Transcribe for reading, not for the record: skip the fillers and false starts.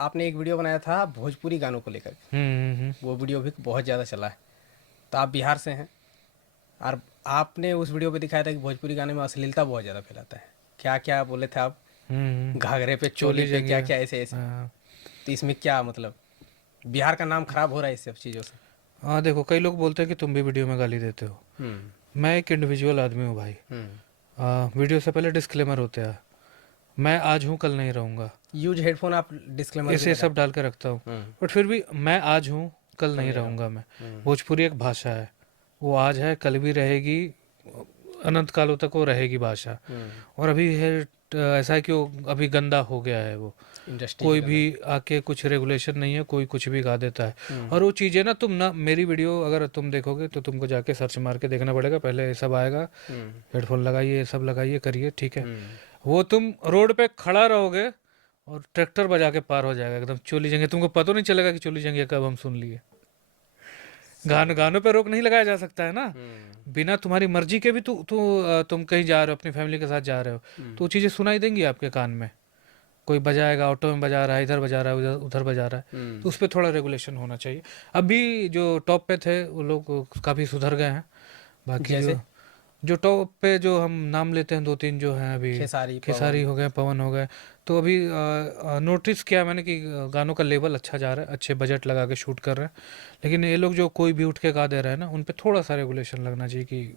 आपने एक वीडियो बनाया था भोजपुरी गानों को लेकर। वो वीडियो भी बहुत ज़्यादा चला है। तो आप बिहार से हैं और आपने उस वीडियो पे दिखाया था कि भोजपुरी गाने में अश्लीलता बहुत ज़्यादा फैलाता है। क्या क्या बोले थे आप? घाघरे पे, चोली चोली पे, क्या जंगिया। क्या ऐसे ऐसे। हाँ। तो इसमें क्या मतलब, बिहार का नाम खराब हो रहा है इस सब चीज़ों से? हाँ, देखो कई लोग बोलते हैं कि तुम भी वीडियो में गाली देते हो। हम्म। मैं एक इंडिविजुअल आदमी हूँ भाई। हम्म। वीडियो से पहले डिस्क्लेमर होता है। मैं आज हूँ, कल नहीं रहूँगा। यूज हेडफोन आप डिस्क्लेमर भी ऐसे लगा सब रहे डाल के रखता हूँ। हैं। बट फिर भी मैं आज हूँ, कल कल नहीं नहीं रहूँगा। रहूँगा मैं। हम्म। भोजपुरी एक भाषा है। वो आज है, कल भी रहेगी, अनंत कालों तक वो रहेगी भाषा। हम्म। और अभी है ऐसा है कि वो अभी गंदा हो गया है वो। कोई भी इंडस्ट्रीज आके कुछ रेगुलेशन नहीं है, कोई कुछ भी गा देता है। हम्म। और वो चीज़ें ना, तुम ना मेरी वीडियो अगर तुम देखोगे तो तुमको जाके सर्च मार के देखना पड़ेगा। पहले ये सब आएगा, हम्म। हेडफोन लगाइए, ये सब लगाइए, करिए, ठीक है। हम्म। वो तुम रोड पे खड़ा रहोगे और ट्रैक्टर बजा के पार हो जाएगा एकदम चोली जंगे। तुमको पता नहीं चलेगा कि चोली जंगे कब हम सुन लिए। सही बात। गानों पे रोक नहीं लगाया जा सकता है ना। हम्म। बिना तुम्हारी मर्जी के भी तुम कहीं जा रहे हो, अपनी फैमिली के साथ जा रहे हो, तो हम्म। वो चीज़ें सुनाई देंगी आपके कान में। कोई बजाएगा, ऑटो में बजा रहा है, इधर बजा रहा है, उधर उधर बजा रहा है। तो हम्म। उस पर थोड़ा रेगुलेशन होना चाहिए। अभी जो टॉप पे थे वो लोग काफ़ी सुधर गए हैं। बाकी जो जैसे जो टॉप पे जो हम नाम लेते हैं, दो तीन जो हैं अभी, खेसारी, खेसारी पवन। हो गए, पवन हो गए। तो अभी नोटिस किया मैंने कि गानों का लेवल अच्छा जा रहा है, अच्छे बजट लगा के शूट कर रहे हैं। लेकिन ये लोग जो कोई भी उठ के गा दे रहे हैं ना, उन पे थोड़ा सा रेगुलेशन लगना चाहिए कि